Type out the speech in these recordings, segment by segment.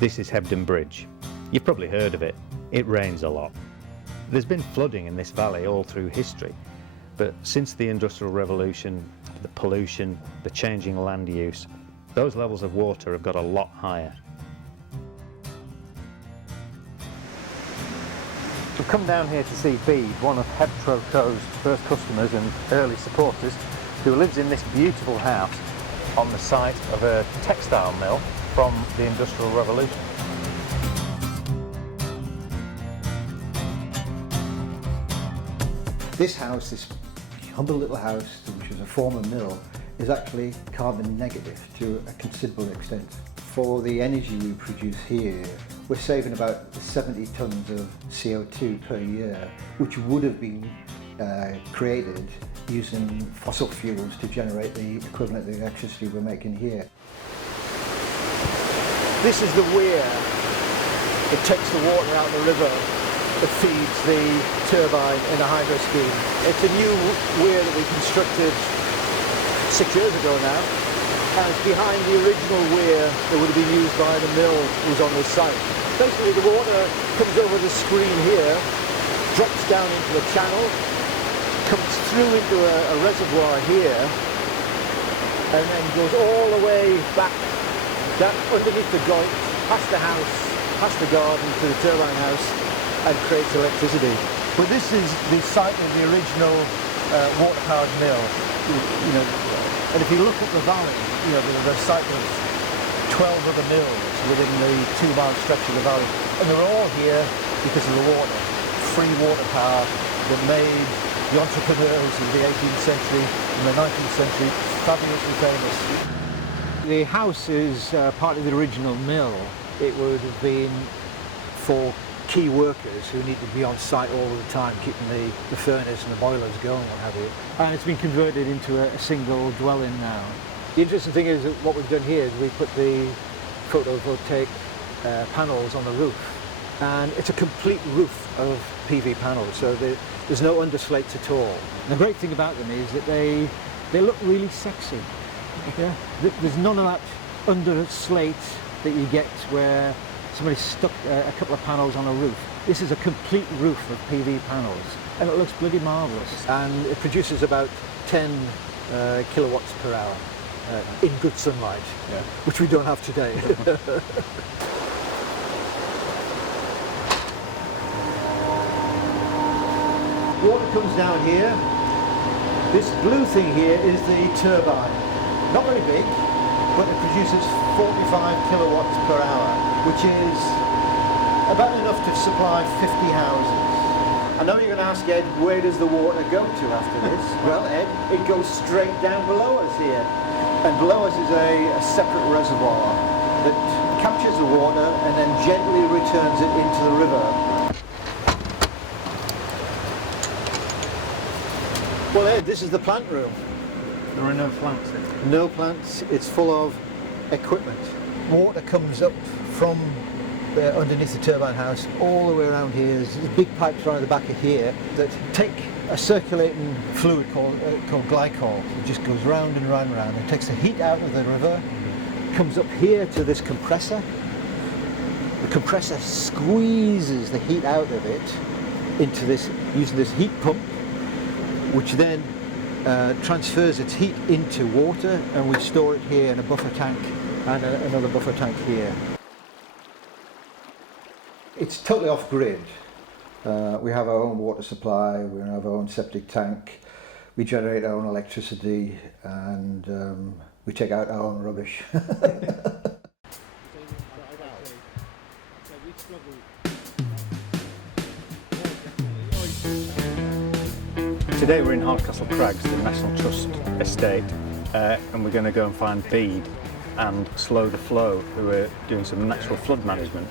This is Hebden Bridge. You've probably heard of it. It rains a lot. There's been flooding in this valley all through history, but since the Industrial Revolution, the pollution, the changing land use, those levels of water have got a lot higher. We've come down here to see Bede, one of HebTroCo's first customers and early supporters, who lives in this beautiful house on the site of a textile mill from the Industrial Revolution. This house, this humble little house, which was a former mill, is actually carbon negative to a considerable extent. For the energy we produce here, we're saving about 70 tonnes of CO2 per year, which would have been created using fossil fuels to generate the equivalent of the electricity we're making here. This is the weir that takes the water out of the river that feeds the turbine in a hydro scheme. It's a new weir that we constructed 6 years ago now, and it's behind the original weir that would have been used by the mill that was on this site. Basically the water comes over the screen here, drops down into a channel, comes through into a reservoir here, and then goes all the way back down underneath the joint, past the house, past the garden to the turbine house, and creates electricity. But this is the site of the original water-powered mill. You know, and if you look at the valley, you know, there's a site of 12 other mills within the 2-mile stretch of the valley, and they're all here because of the water, free water power that made the entrepreneurs of the 18th century and the 19th century fabulously famous. The house is part of the original mill. It would have been for key workers who need to be on site all the time, keeping the furnace and the boilers going, what have you. And it's been converted into a single dwelling now. The interesting thing is that what we've done here is we put the photovoltaic panels on the roof. And it's a complete roof of PV panels, so there's no underslates at all. And the great thing about them is that they look really sexy. Yeah? There's none of that underslate that you get where somebody stuck a couple of panels on a roof. This is a complete roof of PV panels, and it looks bloody marvellous. And it produces about 10 kilowatts per hour in good sunlight, yeah, which we don't have today. Water comes down here. This blue thing here is the turbine. Not very big, but it produces 45 kilowatts per hour, which is about enough to supply 50 houses. I know you're going to ask, Ed, where does the water go to after this? Well, Ed, it goes straight down below us here. And below us is a separate reservoir that captures the water and then gently returns it into the river. Well, Ed, this is the plant room. There are no plants in it. No plants, it's full of equipment. Water comes up from underneath the turbine house all the way around here. There's big pipes right at the back of here that take a circulating fluid called glycol. It just goes round and round and round. It takes the heat out of the river, comes up here to this compressor. The compressor squeezes the heat out of it into this, using this heat pump, which then transfers its heat into water, and we store it here in a buffer tank and another buffer tank here. It's totally off-grid. We have our own water supply, we have our own septic tank, we generate our own electricity, and we take out our own rubbish. Today we're in Hardcastle Crags, the National Trust estate, and we're going to go and find Bede and Slow the Flow, who are doing some natural flood management.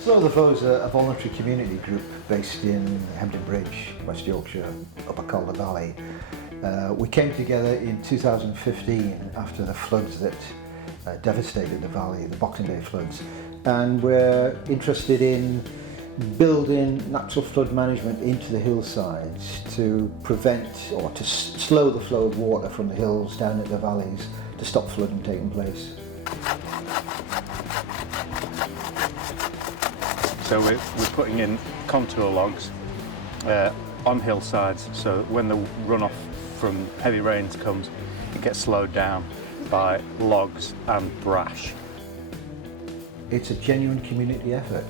Slow the Flow is a voluntary community group based in Hebden Bridge, West Yorkshire, upper Calder Valley. We came together in 2015 after the floods that devastated the valley, the Boxing Day floods. And we're interested in building natural flood management into the hillsides to prevent or to slow the flow of water from the hills down into the valleys to stop flooding taking place. So we're putting in contour logs on hillsides, so that when the runoff from heavy rains comes, it gets slowed down by logs and brash. It's a genuine community effort.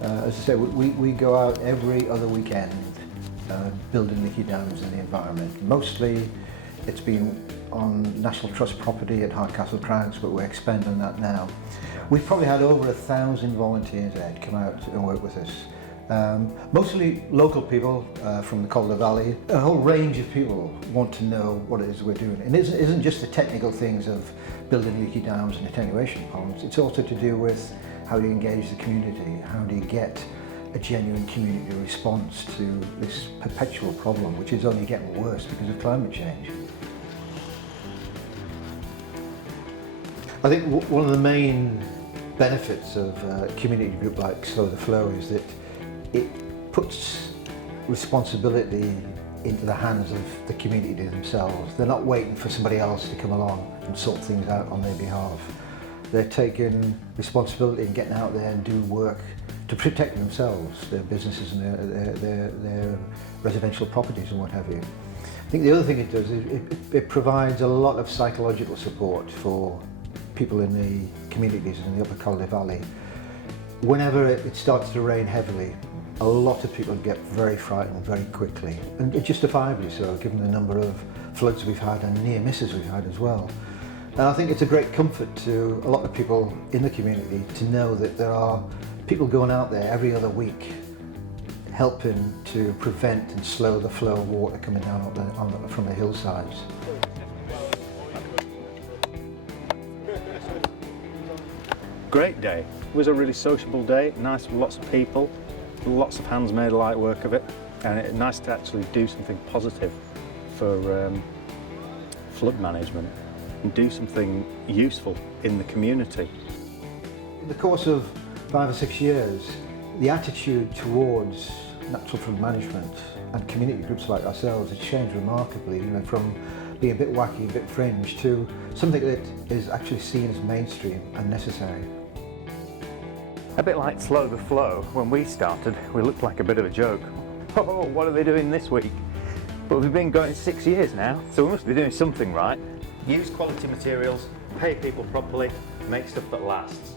As I say, we go out every other weekend building leaky dams in the environment. Mostly it's been on National Trust property at Hardcastle Crags, but we're expanding that now. We've probably had over 1,000 volunteers, Ed, come out and work with us. Mostly local people from the Calderdale Valley. A whole range of people want to know what it is we're doing. And it isn't just the technical things of building leaky dams and attenuation ponds. It's also to do with how do you engage the community? How do you get a genuine community response to this perpetual problem, which is only getting worse because of climate change? I think one of the main benefits of a community group like Slow the Flow is that it puts responsibility into the hands of the community themselves. They're not waiting for somebody else to come along and sort things out on their behalf. They're taking responsibility and getting out there and do work to protect themselves, their businesses and their residential properties and what have you. I think the other thing it does is it provides a lot of psychological support for people in the communities in the upper Calderdale Valley. Whenever it starts to rain heavily, a lot of people get very frightened very quickly, and justifiably so, given the number of floods we've had and near misses we've had as well. And I think it's a great comfort to a lot of people in the community to know that there are people going out there every other week helping to prevent and slow the flow of water coming down from the hillsides. Great day. It was a really sociable day, nice with lots of people, lots of hands made light work of it, and it's nice to actually do something positive for flood management and do something useful in the community. In the course of 5 or 6 years, the attitude towards natural flood management and community groups like ourselves has changed remarkably, from being a bit wacky, a bit fringe, to something that is actually seen as mainstream and necessary. A bit like Slow the Flow, when we started, we looked like a bit of a joke. Oh, what are they doing this week? But we've been going 6 years now, so we must be doing something right. Use quality materials, pay people properly, make stuff that lasts.